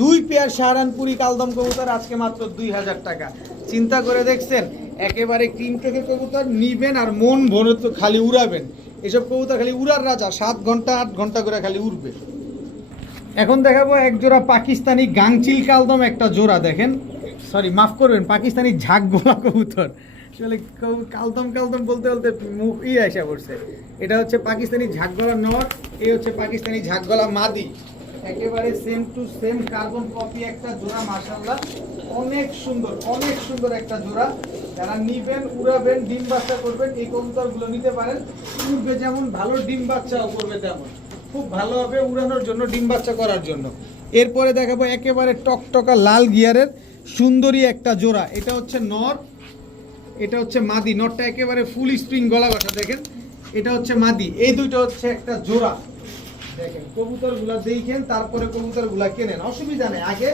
2 পেয়ার সাহারানপুরি কালদম কবুতর আজকে মাত্র 2000 টাকা। চিন্তা করে দেখছেন, একেবারে ক্রিম টোকের কবুতর নিবেন আর মন ভরে তো খালি উড়াবেন। এসব কবুতর খালি উড়ার রাজা, 7 ঘন্টা 8 ঘন্টা করে খালি উড়বে। এখন দেখাবো এক জোড়া পাকিস্তানি গাংচিল কালদম, একটা জোড়া দেখেন, সরি মাফ করবেন, পাকিস্তানি ঝাঁকগোলা কবুতর। আসলে কালদম কালদম বলতে বলতে মুখ আসা পড়ছে। এটা হচ্ছে পাকিস্তানি ঝাঁকগলা নর, এই হচ্ছে পাকিস্তানি ঝাঁকগলা মাদি। একেবারে same to same carbon copy একটা জোড়া, মাশাআল্লাহ অনেক সুন্দর, অনেক সুন্দর একটা জোড়া। যারা নিবেন, উড়াবেন, ডিম বাচ্চা করবেন, এই কবুতরগুলো নিতে পারেন। উড়বে যেমন, ভালো ডিম বাচ্চাও করবে তেমন, খুব ভালো হবে উড়ানোর জন্য, ডিম বাচ্চা করার জন্য। এরপরে দেখাবো একেবারে টকটকা লাল গিয়ারের সুন্দরী একটা জোড়া। এটা হচ্ছে নর, এটা হচ্ছে মাদি। নরটা একেবারে ফুল স্প্রিং গলা বাসা দেখেন, এটা হচ্ছে মাদি। এই দুইটা হচ্ছে একটা জোড়া। দেখেন কবুতরগুলা দেখেন, তারপরে কবুতরগুলা কেনেন, অসুবিধা নেই। আগে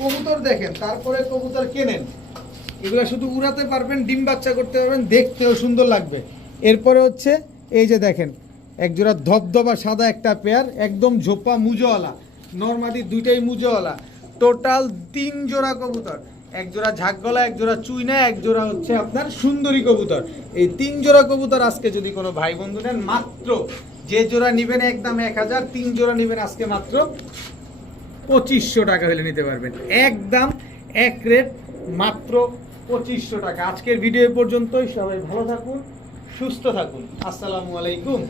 কবুতর দেখেন, তারপরে কবুতর কেনেন। এগুলা শুধু উড়াতে পারবেন, ডিম বাচ্চা করতে পারবেন, দেখতেও সুন্দর লাগবে। এরপরে হচ্ছে এই যে দেখেন একজোড়া ধবধবা সাদা একটা পেয়ার, একদম ঝোপা মুজোওয়ালা, নরমাদি দুইটাই মুজোওয়ালা। টোটাল 3 জোড়া কবুতর, এক জোড়া ঝাঁকগলা, এক জোড়া চুইনা, এক জোড়া হচ্ছে আপনার সুন্দরী কবুতর। এই 3 জোড়া কবুতর আজকে যদি কোনো ভাই বন্ধু নেন, মাত্র যে জোড়া নিবেন একদম 1000, 3 জোড়া নিবেন আজকে মাত্র 2500 টাকা হলে নিতে পারবেন। একদম এক রেট, মাত্র 2500 টাকা। আজকের ভিডিও পর্যন্তই। সবাই ভালো থাকুন, সুস্থ থাকুন। আসসালামু আলাইকুম।